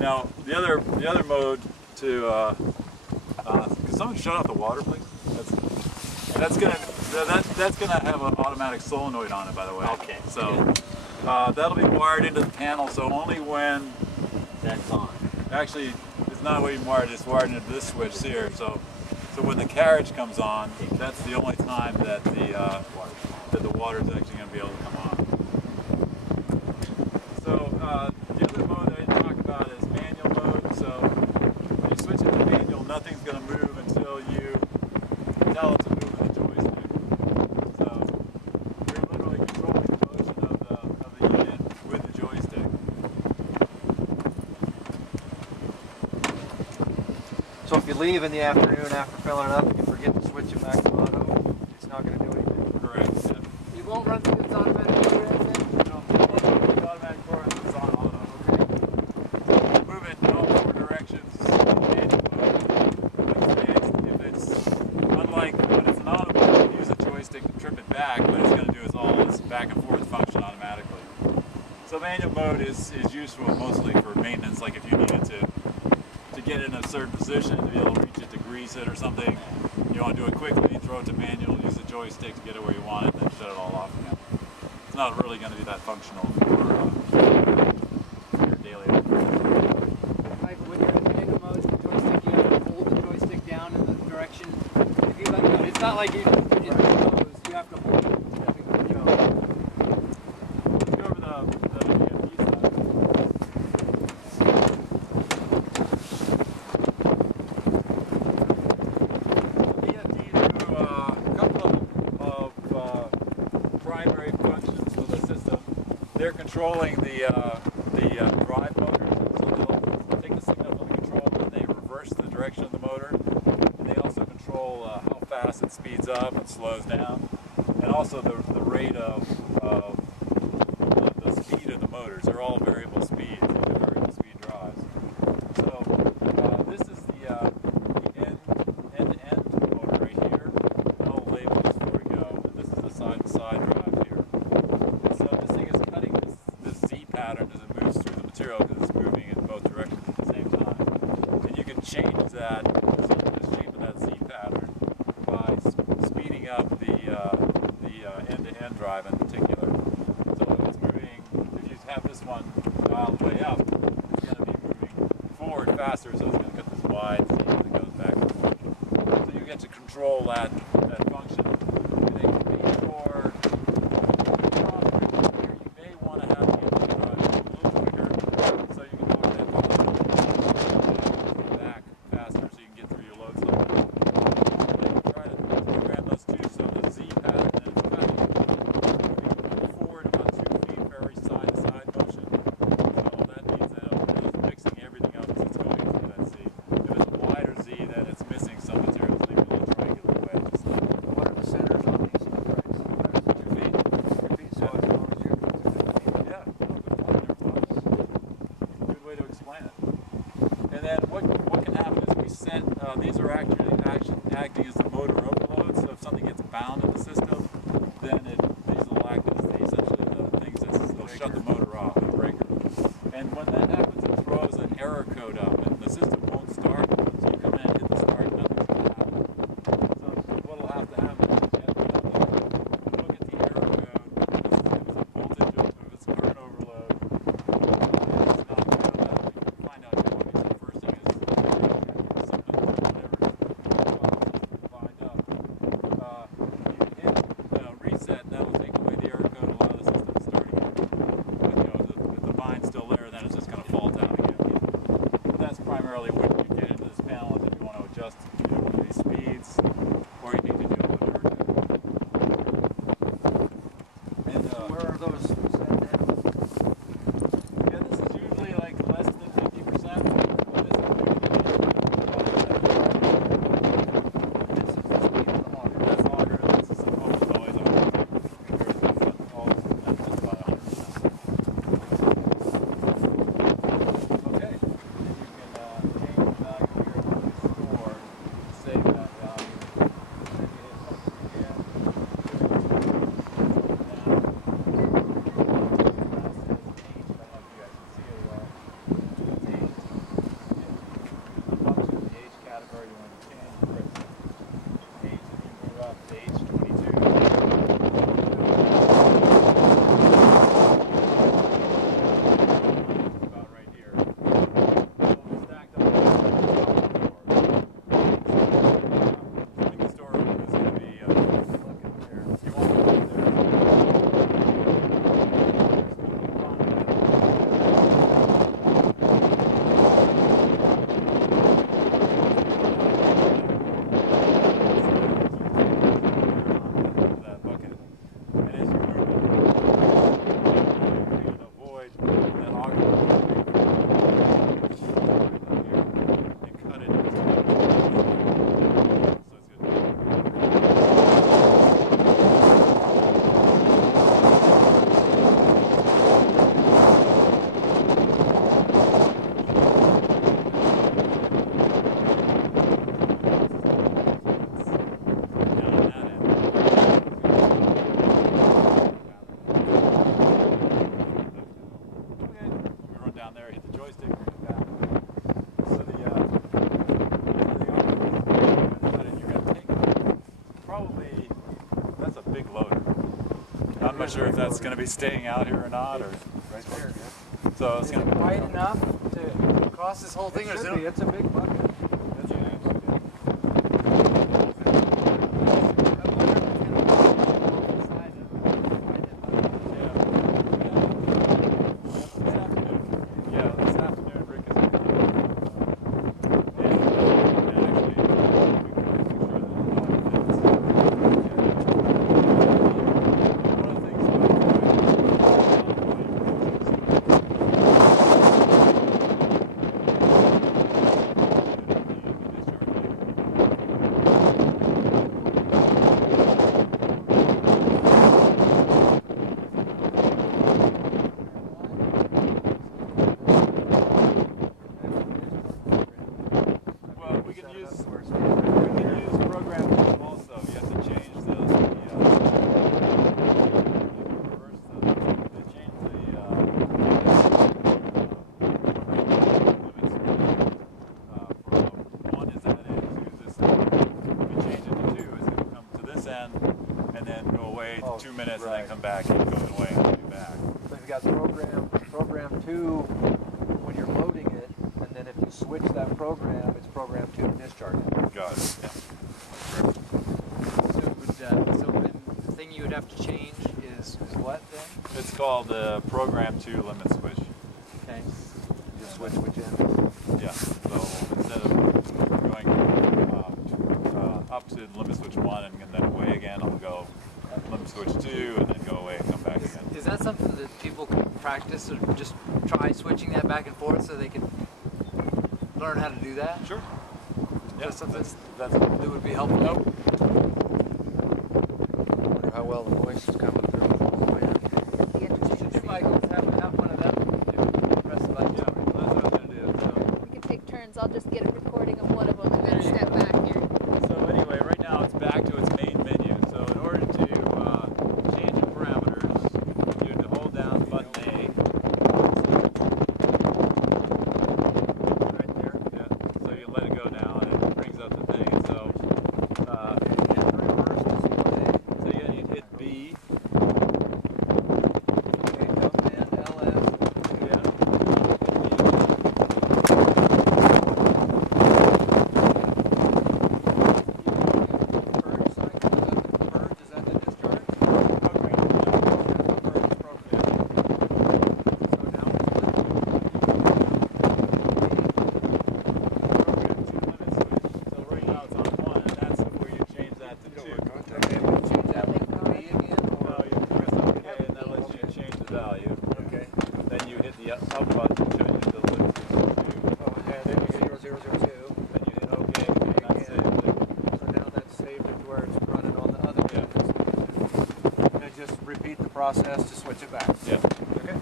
Now the other mode to could someone shut off the water, please? That's gonna have an automatic solenoid on it, by the way. Okay. So that'll be wired into the panel. So only when that's on. Actually, it's not even wired. It's wired into this switch here. So when the carriage comes on, that's the only time that the water is actually going to be able to come on. So the other mode I didn't talk about is manual mode. So when you switch it to manual, nothing's going to move until you tell it to move with the joystick. So you're literally controlling the motion of the unit with the joystick. So if you leave in the afternoon after filling it up and you forget to switch it back to auto, it's not going to do anything. Correct. Yeah. You won't run through its automatic motor, I think? No, it won't run through the automatic motor until it's on auto. Okay. You move it in all four directions. If it's unlike when it's an auto mode, you use a joystick to trip it back, but it's going to do is all this back and forth function automatically. So manual mode is useful mostly for maintenance, like if you needed to get in a certain position to be able to reach it to grease it or something. You want to do it quickly, throw it to manual, use the joystick to get it where you want it, and then shut it all off again. It's not really going to be that functional for your daily operation. Like when you're in manual mode, the joystick, you have to hold the joystick down in the direction. If you let go, it's not like you just it goes, you have to hold it. Let's go over the VFD side. Primary functions for the system. They're controlling the drive motor, so they'll take the signal from the controller and they reverse the direction of the motor, and they also control how fast it speeds up and slows down, and also the rate of the speed of the motors. They're all variable speeds, variable speed drives. So this is the end-to-end motor right here. I'll label this before we go. And this is the side-to-side drive here. And so this thing is cutting this Z pattern as it moves through the material because it's moving in both directions at the same time. And you can change the shape of that Z pattern by speeding up the end-to-end drive in particular. So it's moving, if you have this one dialed way up, it's going to be moving forward faster, so it's going to get this wide Z that goes back and forth. So you get to control that function. And it can be for you may want to have the engine drive a little quicker, so you can lower that back faster so you can get through your load cycle. And then try to program those two so the Z pattern is moving forward about 2 feet for every side-to-side motion. So that means that it's mixing everything up as it's going through that Z. If it's a wider Z, then it's missing some materials, leaving little triangular wedges. What are the centers on these uprights? 2 feet. 2 feet, so as long as you're 2 feet. Yeah, good way to explain it. And then what can happen is we set, these are actually acting as the motor overload, so if something gets bound in the system, then these will act as essentially the things that'll shut the motor off, the breaker. And when that happens, it throws an error code up, and the system won't start, so you come in and hit the start, and nothing's going to happen. So what will have to happen is you have to look at the error code. This is voltage of its current overload. It's not going to find out how much. The first thing is something, whatever lined up. You hit reset, that'll take away the error code, allow the system to start again. But if the bine's still there, then it's just going to fall down again. But that's primarily what you get into this panel, is if you want to adjust these speeds, or you need to do it with error code. And Where are those set at? yeah, this is usually like less than 50%. But this is This is the speed of the auger. that's longer. This is almost always on. All just about 100%. Okay. You can change not sure if that's going to be staying out here or not, or Right there. so it's Is going it to wide enough to cross this whole thing, or It is should be. it? It's a big bucket. and then go away 2 minutes right. and then come back and go away and be back. So you've got program 2 when you're loading it, and then if you switch that program, it's program 2 to discharge it. Got it. Yeah. So the thing you would have to change is what then? It's called the program 2 limit switch. Okay. You just switch which end. Yeah. So instead of going up to limit switch 1 and then away again, I'll go limit switch 2 and then go away and come back again. Is that something that people can practice or just try switching that back and forth so they can learn how to do that? Sure. Yeah, That's something that's that would be helpful. Nope. I wonder how well the voice is coming through. You might have one of them. Press the button. Yeah, that's what I was going to do. So. We can take turns. I'll just get a recording of one of them and then step back here. So anyway, right now it's back to its main menu. So in order to change the parameters, you have to hold down button A. Right there. Yeah. So you let it go now, and it brings up the thing. So so you hit B. Okay, jump in, LF. Yeah. Purge cycle, is that the purge? Is that the discharge? So now it's So right now it's on 1, and that's where you change that to 2. okay, we'll change that one to B again, No, or? you press OK, and that lets you change the value. Okay. Then you hit the up button to show you the limit switch 2. Oh, and then you get 0002. Then you hit OK, and that's it. So now that's saved it to where it's running on the other Yeah. end. And just repeat the process to switch it back. Yeah. Okay.